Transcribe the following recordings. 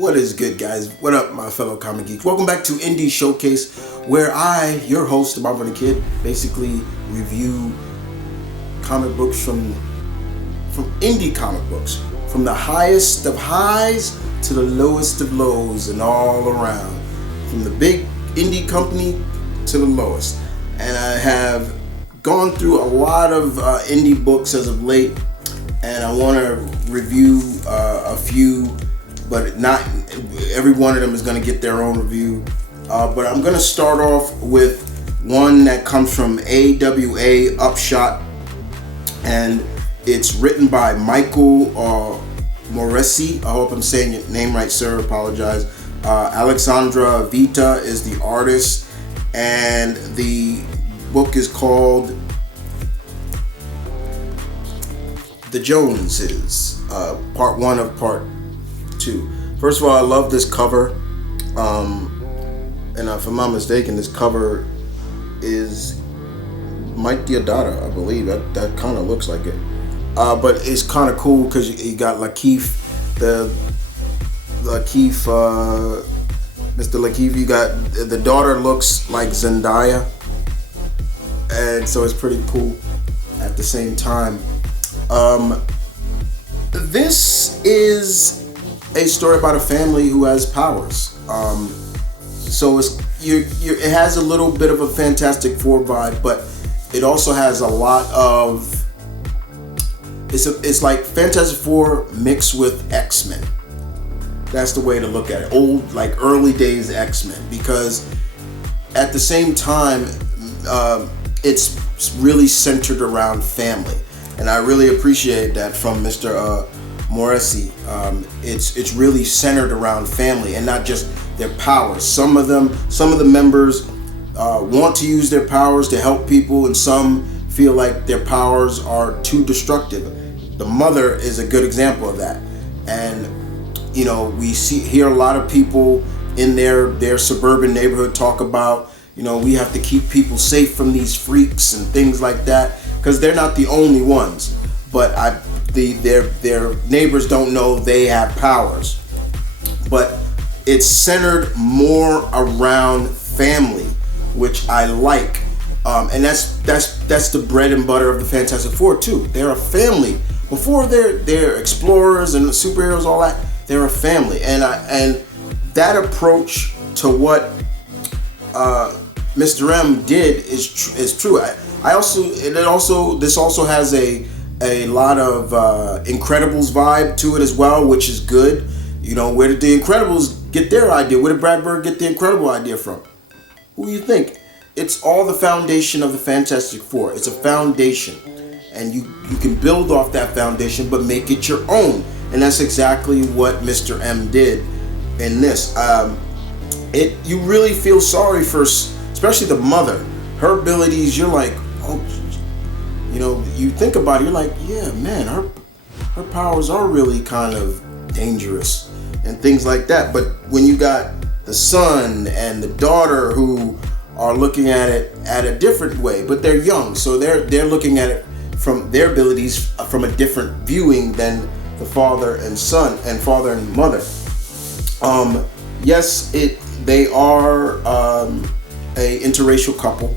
What is good, guys? What up, my fellow comic geeks? Welcome back to Indie Showcase, where I, your host, TheMtVernonKid, basically review comic books from indie comic books, from the highest of highs to the lowest of lows, and all around, from the big indie company to the lowest. And I have gone through a lot of indie books as of late, and I want to review a few, but not every one of them is going to get their own review. But I'm going to start off with one that comes from AWA Upshot, and it's written by Michael Moresi. I hope I'm saying your name right, sir. Apologize. Alexandra Vita is the artist, and the book is called The Joneses, part 1 of part 2. First of all, I love this cover, and if I'm not mistaken, this cover is Mike Deodato, I believe. That kind of looks like it, but it's kind of cool because you got Mr. Lakeith. You got the daughter looks like Zendaya, and so it's pretty cool at the same time. This is a story about a family who has powers. So it has a little bit of a Fantastic Four vibe, but it also has a lot of it's like Fantastic Four mixed with X-Men. That's the way to look at it. Old, like early days X-Men, because at the same time, it's really centered around family. And I really appreciate that from Mr. Moresi. It's really centered around family and not just their powers. Some of the members want to use their powers to help people, and some feel like their powers are too destructive. The mother is a good example of that. And you know, we hear a lot of people in their suburban neighborhood talk about, you know, we have to keep people safe from these freaks and things like that, because they're not the only ones. But their neighbors don't know they have powers. But it's centered more around family, which I like, and that's the bread and butter of the Fantastic Four too. They're a family. Before they're explorers and superheroes, all that, they're a family, and that approach to what Mr. M did is true. This also has a lot of Incredibles vibe to it as well, which is good. You know, where did the Incredibles get their idea? Where did Brad Bird get the Incredible idea from? Who do you think? It's all the foundation of the Fantastic Four. It's a foundation, and you can build off that foundation, but make it your own. And that's exactly what Mr. M did in this. You really feel sorry for, especially the mother. Her abilities, you're like, oh, you know, you think about it, you're like, yeah, man, her powers are really kind of dangerous and things like that. But when you got the son and the daughter who are looking at it at a different way, but they're young, so they're looking at it from their abilities from a different viewing than the father and son and father and mother. Yes, they are a interracial couple.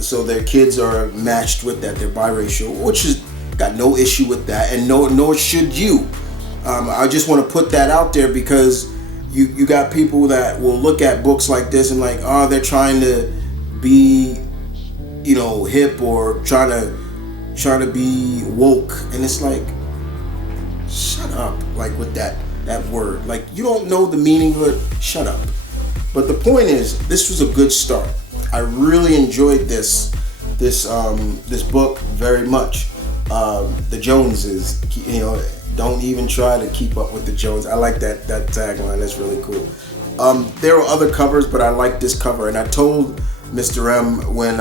So their kids are matched with that. They're biracial, which is got no issue with that, and nor should you. I just want to put that out there, because you got people that will look at books like this and like, oh, they're trying to be, you know, hip, or trying to be woke, and it's like, shut up, like with that word. Like, you don't know the meaning of it, shut up. But the point is, this was a good start. I really enjoyed this book very much. The Joneses, you know, don't even try to keep up with the Jones. I like that tagline. That's really cool. There are other covers, but I like this cover, and I told Mr. M when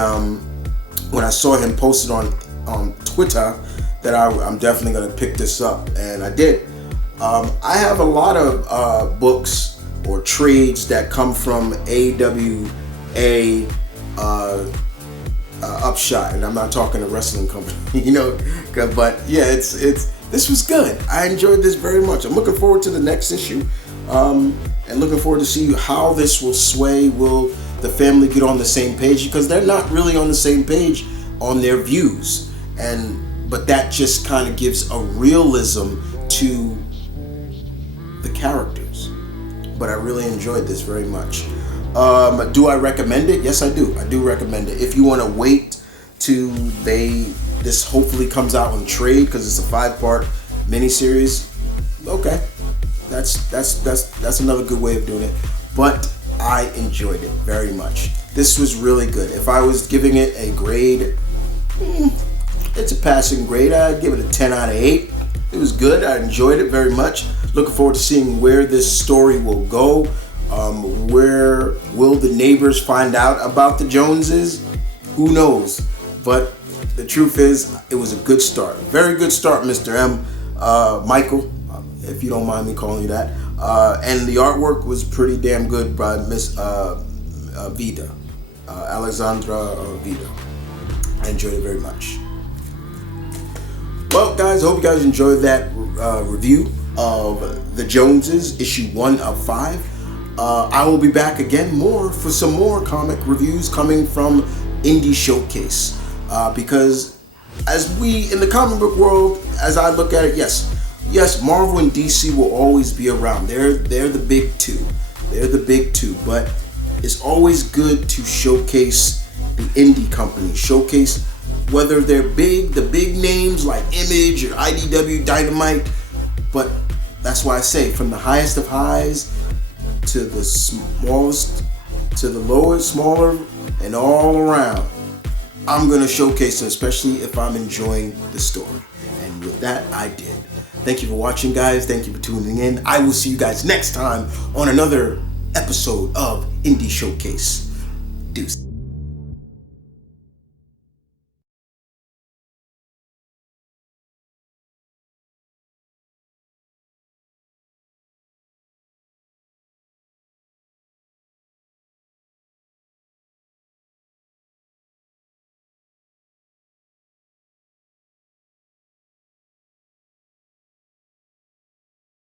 I saw him posted on Twitter that I'm definitely gonna pick this up, and I did. I have a lot of books or trades that come from AWA Upshot, and I'm not talking a wrestling company, you know, but yeah, it's this was good. I enjoyed this very much. I'm looking forward to the next issue, and looking forward to see how this will sway. Will the family get on the same page? Because they're not really on the same page on their views, but that just kind of gives a realism to the characters. But I really enjoyed this very much. Do I recommend it? Yes, I do. I do recommend it. If you want to wait to this hopefully comes out on trade, because it's a 5-part miniseries. Okay, that's another good way of doing it. But I enjoyed it very much. This was really good. If I was giving it a grade, it's a passing grade. I'd give it a 10 out of 8. It was good. I enjoyed it very much. Looking forward to seeing where this story will go. Where will the neighbors find out about the Joneses? Who knows? But the truth is, it was a good start. Very good start, Mr. M. Michael, if you don't mind me calling you that. And the artwork was pretty damn good by Miss Vida, Alexandra Vida. I enjoyed it very much. Well, guys, I hope you guys enjoyed that review of The Joneses, issue 1 of 5. I will be back again for some more comic reviews coming from Indie Showcase. Because as we, in the comic book world, as I look at it, yes, Marvel and DC will always be around. They're the big two. They're the big two. But it's always good to showcase the indie companies. Showcase whether they're the big names like Image or IDW, Dynamite. But that's why I say, from the highest of highs to the smallest, to the lowest, smaller, and all around, I'm going to showcase it, especially if I'm enjoying the story. And with that, I did. Thank you for watching, guys. Thank you for tuning in. I will see you guys next time on another episode of Indie Showcase. Deuce.